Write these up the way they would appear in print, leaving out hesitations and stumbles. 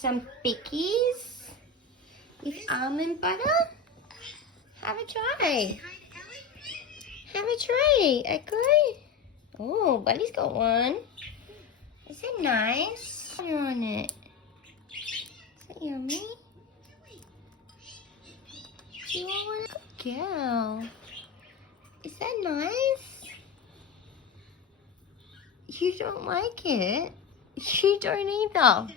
Some bickies with almond butter. Have a try. Have a try, okay? Oh, Buddy's got one. Is it nice? Butter on it. Is that yummy? Do you want one? Good girl. Is that nice? You don't like it? You don't either.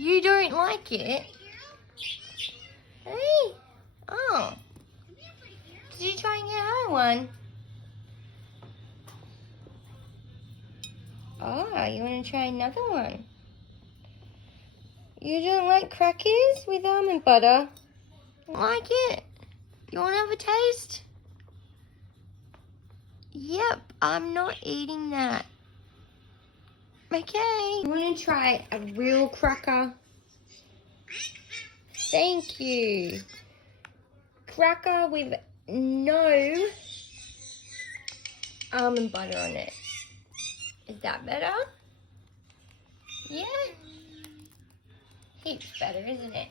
You don't like it? Hey. Oh. Did you try and get her one? Oh, you want to try another one? You don't like crackers with almond butter? Like it? You want to have a taste? Yep, I'm not eating that. Okay. You want to try a real cracker? Thank you. Cracker with no almond butter on it. Is that better? Yeah. Heaps better, isn't it?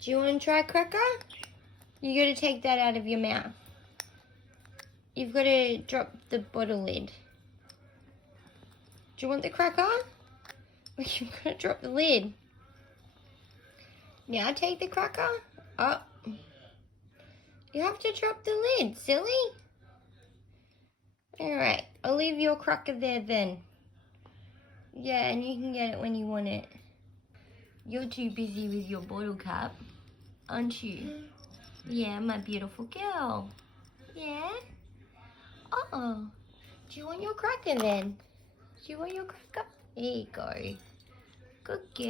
Do you want to try cracker? You got to take that out of your mouth. You've got to drop the bottle lid. Do you want the cracker? You've got to drop the lid. Now take the cracker. Oh. You have to drop the lid, silly. Alright, I'll leave your cracker there then. Yeah, and you can get it when you want it. You're too busy with your bottle cap, aren't you? Yeah, my beautiful girl. Yeah? Oh, do you want your cracker then? Do you want your cracker? Here you go. Good girl.